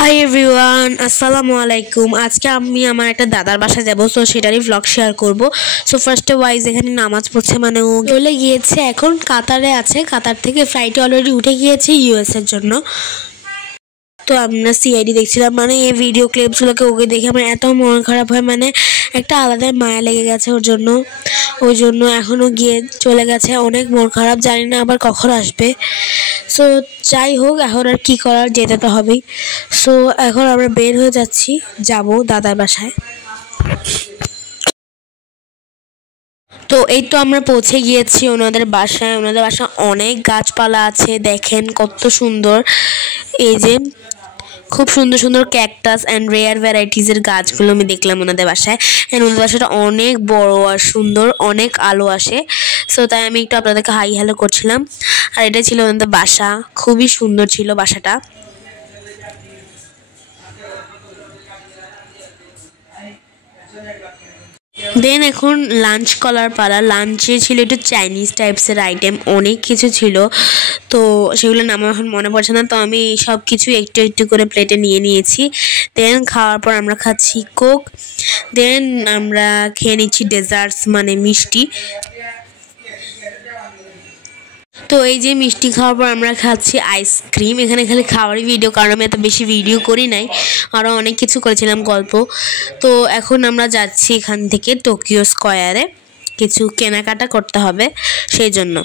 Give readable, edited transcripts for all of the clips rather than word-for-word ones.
Hi everyone, আসসালামু আলাইকুম। আজকে আমি আমার একটা দাদার বাসায় যাব, সো সেটারই ভ্লগ শেয়ার করব। সো ফার্স্টে ওয়াইজ এখানে নামাজ পড়ছে, মানে ও চলে গিয়েছে, এখন কাতারে আছে। কাতার থেকে ফ্লাইটে অলরেডি উঠে গিয়েছে ইউএস এর জন্য। তো আমরা সিআইডি দেখছিলাম, মানে এই ভিডিও ক্লিপসগুলোকে ওকে দেখে আমার এত মন খারাপ হয়, মানে একটা আলাদা মায়া লেগে গেছে ওর জন্য। ওই জন্য এখনও গিয়ে চলে গেছে, অনেক মন খারাপ, জানি না আবার কখন আসবে। সো যাই হোক, এখন আর কী করার, যেতে তো হবেই। সো এখন আমরা বের হয়ে যাচ্ছি, যাব দাদার বাসায়। তো এই তো আমরা পৌঁছে গিয়েছি ওনাদের বাসায়। ওনাদের বাসায় অনেক গাছপালা আছে, দেখেন কত সুন্দর। এই যে খুব সুন্দর সুন্দর ক্যাকটাস অ্যান্ড রেয়ার ভ্যারাইটিসের গাছগুলো আমি দেখলাম ওনাদের বাসায়। অ্যান্ড ওনাদের বাসাটা অনেক বড় আর সুন্দর, অনেক আলো আসে। সো তাই আমি একটু আপনাদেরকে হাই হ্যালো করছিলাম। আর এটা ছিল ওনাদের বাসা, খুবই সুন্দর ছিল বাসাটা। দেন এখন লাঞ্চ করার পালা। লাঞ্চে ছিল একটু চাইনিজ টাইপসের আইটেম, অনেক কিছু ছিল। তো সেগুলো নাম এখন মনে পড়ছে না, তো আমি সব কিছু একটু একটু করে প্লেটে নিয়ে নিয়েছি। দেন খাওয়ার পর আমরা খাচ্ছি কোক। দেন আমরা খেয়ে নিচ্ছি ডেজার্টস, মানে মিষ্টি। তো এই যে মিষ্টি খাওয়ার পর আমরা খাচ্ছি আইসক্রিম। এখানে খালি খাওয়ারই ভিডিও, কারণ আমি এত বেশি ভিডিও করি নাই, আরও অনেক কিছু করেছিলাম গল্প। তো এখন আমরা যাচ্ছি এখান থেকে টোকিও স্কয়ারে, কিছু কেনাকাটা করতে হবে সেই জন্য।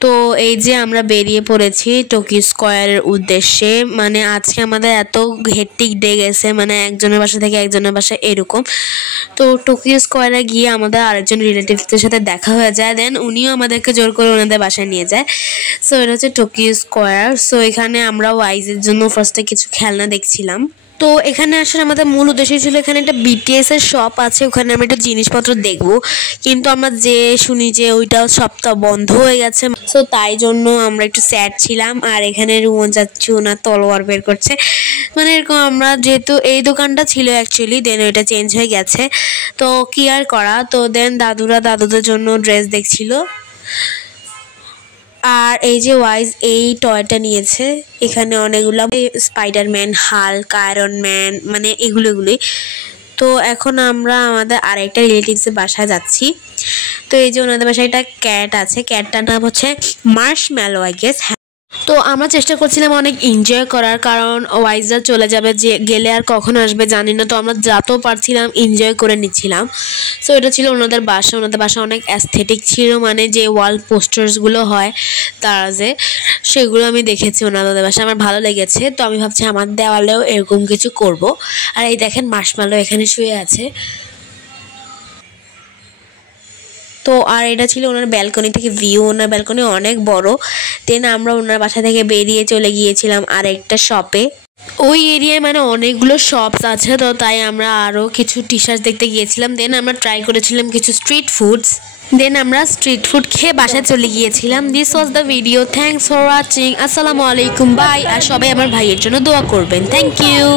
তো এই যে আমরা বেরিয়ে পড়েছি টোকিও স্কয়ারের উদ্দেশ্যে। মানে আজকে আমাদের এত হেক্টিক ডে গেছে, মানে একজনের বাসা থেকে একজনের বাসা এরকম। তো টোকিও স্কয়ারে গিয়ে আমাদের আরেকজন রিলেটিভসদের সাথে দেখা হয়ে যায়। দেন উনিও আমাদেরকে জোর করে ওনাদের বাসায় নিয়ে যায়। সো এটা হচ্ছে টোকিও স্কয়ার। সো এখানে আমরা ওয়াইজের জন্য ফার্স্টে কিছু খেলনা দেখছিলাম। তো এখানে আসার আমাদের মূল উদ্দেশ্য ছিল, এখানে একটা বিটিএস এর শপ আছে, ওখানে আমরা একটা জিনিসপত্র দেখবো, কিন্তু আমরা যে শুনি যে ওইটা শপটা বন্ধ হয়ে গেছে। সো তাই জন্য আমরা একটু স্যাড ছিলাম। আর এখানে রুমন যাচ্ছি, ওনার তলোয়ার বের করছে, মানে এরকম। আমরা যেহেতু এই দোকানটা ছিল অ্যাকচুয়ালি, দেন ওইটা চেঞ্জ হয়ে গেছে, তো কি আর করা। তো দেন দাদুরা দাদুদের জন্য ড্রেস দেখছিল। আর এই যে ওয়াইজ এই টয়টা নিয়েছে, এখানে অনেকগুলো স্পাইডারম্যান, হাল্ক, আয়রন ম্যান, মানে এগুলোই। তো এখন আমরা আমাদের আরেকটা রিলেটিভসের বাসায় যাচ্ছি। তো এই যে ওনাদের বাসায় একটা ক্যাট আছে, ক্যাটটার নাম হচ্ছে মার্শম্যালো, আই গেস। তো আমরা চেষ্টা করছিলাম অনেক এনজয় করার, কারণ ওয়াইজরা চলে যাবে, যে গেলে আর কখন আসবে জানি না। তো আমরা যাতেও পারছিলাম, এনজয় করে নিচ্ছিলাম। সো এটা ছিল ওনাদের বাসা। ওনাদের বাসা অনেক অ্যাস্থেটিক ছিল, মানে যে ওয়াল পোস্টার্সগুলো হয় তারা যে, সেগুলো আমি দেখেছি ওনাদের বাসা, আমার ভালো লেগেছে। তো আমি ভাবছি আমার দেওয়ালেও এরকম কিছু করব। আর এই দেখেন মার্শম্যালো এখানে শুয়ে আছে। তো আর এটা ছিল ওনার ব্যালকনি থেকে ভিউ। ওনার ব্যালকনি অনেক বড়। দেন আমরা ওনার বাসা থেকে বেরিয়ে চলে গিয়েছিলাম আরেকটা শপে। ওই এরিয়ায় মানে অনেকগুলো শপস আছে, তো তাই আমরা আরও কিছু টি শার্ট দেখতে গিয়েছিলাম। দেন আমরা ট্রাই করেছিলাম কিছু স্ট্রিট ফুডস। দেন আমরা স্ট্রিট ফুড খেয়ে বাসায় চলে গিয়েছিলাম। This was the video, thanks for watching. আসসালামু আলাইকুম, বাই। আর সবাই আমার ভাইয়ের জন্য দোয়া করবেন। Thank you.